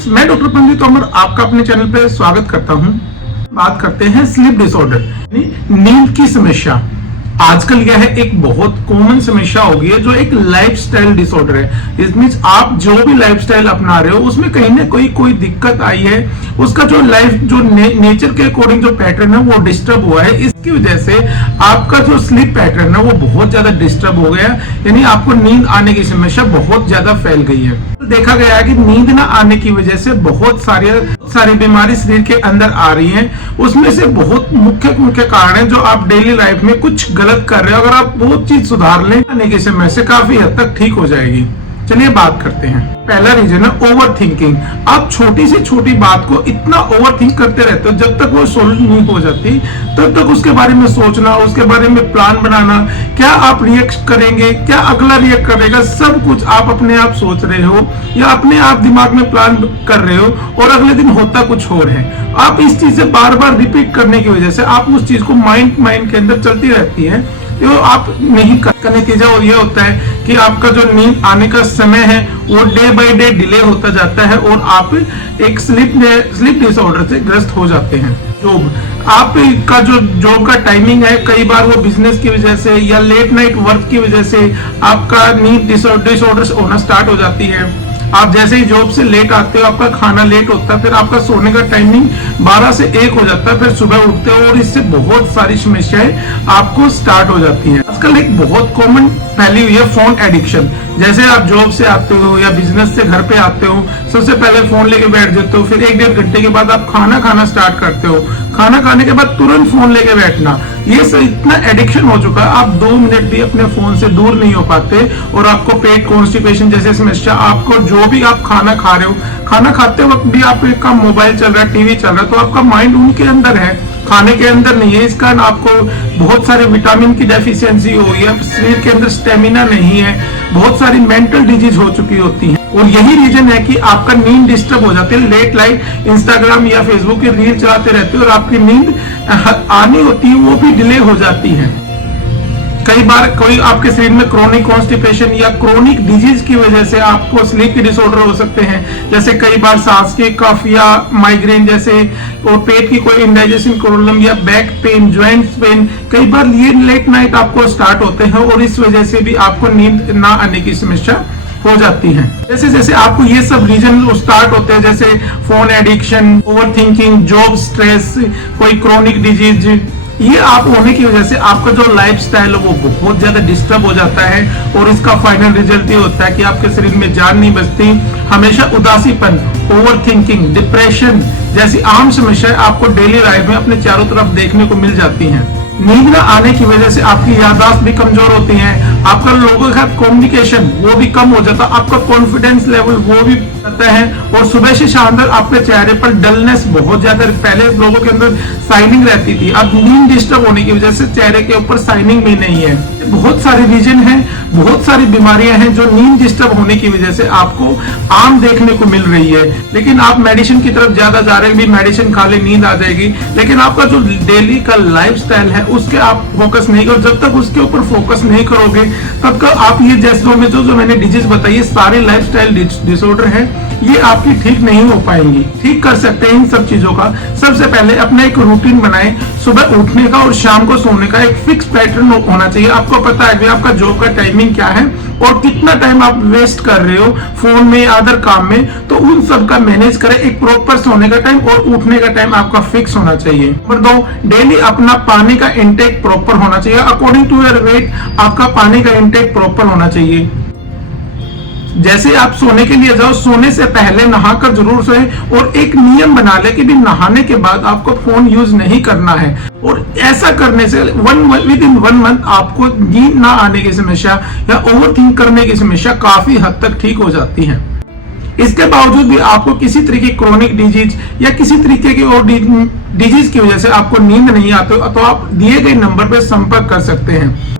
Friends, मैं doctor पंडित तोमर आपका अपने चैनल पे स्वागत करता हूं। बात करते हैं स्लीप डिसऑर्डर यानी नींद की समस्या। आजकल यह एक बहुत कॉमन समस्या हो गई है जो एक लाइफस्टाइल डिसऑर्डर है। इस मींस आप जो भी लाइफस्टाइल अपना रहे हो उसमें कहीं ना कोई दिक्कत आई है, उसका जो लाइफ जो नेचर के अकॉर्डिंग जो पैटर्न है वो डिस्टर्ब हुआ है। इसकी वजह से आपका जो स्लीप पैटर्न है वो बहुत ज्यादा डिस्टर्ब हो गया, यानी आपको नींद आने की समस्या बहुत ज्यादा फैल गई है। देखा गया है कि नींद ना आने की वजह से बहुत सारी बीमारी शरीर के अंदर आ रही हैं। उसमें से बहुत मुख्य कारण है जो आप डेली लाइफ में कुछ गलत कर रहे हो। अगर आप वो चीज सुधार लें आने की समय से काफी हद तक ठीक हो जाएगी। चलिए बात करते हैं। पहला रीजन है ओवर थिंकिंग। आप छोटी से छोटी बात को इतना ओवर थिंक करते रहते हो, जब तक वो सोल्व नहीं हो जाती तब तक उसके बारे में सोचना, उसके बारे में प्लान बनाना, क्या आप रिएक्ट करेंगे, क्या अगला रिएक्ट करेगा, सब कुछ आप अपने आप सोच रहे हो या अपने आप दिमाग में प्लान कर रहे हो और अगले दिन होता कुछ और है। आप इस चीज से बार बार रिपीट करने की वजह से आप उस चीज को माइंड के अंदर चलती रहती है, तो आप नहीं का नतीजा ये होता है कि आपका जो नींद आने का समय है वो डे बाय डे डिले होता जाता है और आप एक स्लीप डिसऑर्डर से ग्रस्त हो जाते हैं। जॉब, आपका जो जॉब का टाइमिंग है, कई बार वो बिजनेस की वजह से या लेट नाइट वर्क की वजह से आपका नींद डिसऑर्डर होना स्टार्ट हो जाती है। आप जैसे ही जॉब से लेट आते हो, आपका खाना लेट होता है, फिर आपका सोने का टाइमिंग 12 से 1 हो जाता है, फिर सुबह उठते हो और इससे बहुत सारी समस्याएं आपको स्टार्ट हो जाती हैं। आजकल एक बहुत कॉमन फैली हुई है फोन एडिक्शन। जैसे आप जॉब से आते हो या बिजनेस से घर पे आते हो, सबसे पहले फोन लेके बैठ जाते हो, फिर 1-1.5 घंटे के बाद आप खाना खाना स्टार्ट करते हो। खाना खाने के बाद तुरंत फोन लेके बैठना, ये सब इतना एडिक्शन हो चुका है, आप 2 मिनट भी अपने फोन से दूर नहीं हो पाते और आपको पेट कॉन्स्टिपेशन जैसे समस्या, आपको जो भी आप खाना खा रहे हो, खाना खाते वक्त भी आपका मोबाइल चल रहा है, टीवी चल रहा है, तो आपका माइंड उनके अंदर है, खाने के अंदर नहीं है। इस कारण आपको बहुत सारे विटामिन की डेफिशिएंसी हो गई है, शरीर के अंदर स्टेमिना नहीं है, बहुत सारी मेंटल डिजीज हो चुकी होती है और यही रीजन है कि आपका नींद डिस्टर्ब हो जाती है। लेट नाइट इंस्टाग्राम या फेसबुक की रील चलाते रहते हो और आपकी नींद आनी होती है वो भी डिले हो जाती है। कई बार कोई आपके शरीर में क्रोनिक कॉन्स्टिपेशन या क्रोनिक डिजीज की वजह से आपको स्लीप के डिसऑर्डर हो सकते हैं, जैसे कई बार सांस की कफ या माइग्रेन जैसे, और पेट की कोई इंडाइजेशन प्रॉब्लम या बैक पेन, जॉइंट्स पेन, कई बार ये लेट नाइट आपको स्टार्ट होते हैं और इस वजह से भी आपको नींद ना आने की समस्या हो जाती है। जैसे जैसे आपको ये सब रीजन स्टार्ट होते हैं, जैसे phone addiction, over thinking, job stress, कोई क्रोनिक डिजीज, ये आप होने की वजह से आपका जो लाइफस्टाइल है वो बहुत ज्यादा डिस्टर्ब हो जाता है और इसका फाइनल रिजल्ट ये होता है कि आपके शरीर में जान नहीं बचती, हमेशा उदासीपन, ओवर थिंकिंग, डिप्रेशन जैसी आम समस्याएं आपको डेली लाइफ में अपने चारों तरफ देखने को मिल जाती हैं। नींद न आने की वजह से आपकी याददाश्त भी कमजोर होती है, आपका लोगों के साथ कम्युनिकेशन वो भी कम हो जाता है, आपका कॉन्फिडेंस लेवल वो भी रहता है और सुबह से शाम तक आपके चेहरे पर डलनेस बहुत ज्यादा, पहले लोगों के अंदर शाइनिंग रहती थी, अब नींद डिस्टर्ब होने की वजह से चेहरे के ऊपर शाइनिंग भी नहीं है। बहुत सारे रीजन हैं, बहुत सारी बीमारियां हैं जो नींद डिस्टर्ब होने की वजह से आपको आम देखने को मिल रही है, लेकिन आप मेडिसिन की तरफ ज्यादा जा रहे हैं, भी मेडिसिन खा ले नींद आ जाएगी, लेकिन आपका जो डेली का लाइफस्टाइल है उसके आप फोकस नहीं करो। जब तक उसके ऊपर फोकस नहीं करोगे तब तक आप ये जैसे में जो मैंने डिजीज बताई, सारे लाइफस्टाइल डिसऑर्डर है, ये आपकी ठीक नहीं हो पाएंगी। ठीक कर सकते हैं इन सब चीजों का। सबसे पहले अपना एक रूटीन बनाएं, सुबह उठने का और शाम को सोने का एक फिक्स पैटर्न होना चाहिए। आपको पता है कि आपका जॉब का टाइमिंग क्या है और कितना टाइम आप वेस्ट कर रहे हो फोन में या अदर काम में, तो उन सब का मैनेज करें। एक प्रॉपर सोने का टाइम और उठने का टाइम आपका फिक्स होना चाहिए। नंबर 2, डेली अपना पानी का इंटेक प्रॉपर होना चाहिए, अकॉर्डिंग टू योर वेट आपका पानी का इंटेक प्रॉपर होना चाहिए। जैसे आप सोने के लिए जाओ, सोने से पहले नहाकर जरूर सोए और एक नियम बना ले कि भी नहाने के बाद आपको फोन यूज नहीं करना है, और ऐसा करने से विद इन 1 मंथ आपको नींद ना आने की समस्या या ओवर थिंक करने की समस्या काफी हद तक ठीक हो जाती है। इसके बावजूद भी आपको किसी तरीके की क्रोनिक डिजीज या किसी तरीके की और डिजीज की वजह से आपको नींद नहीं आती तो आप दिए गए नंबर पर संपर्क कर सकते हैं।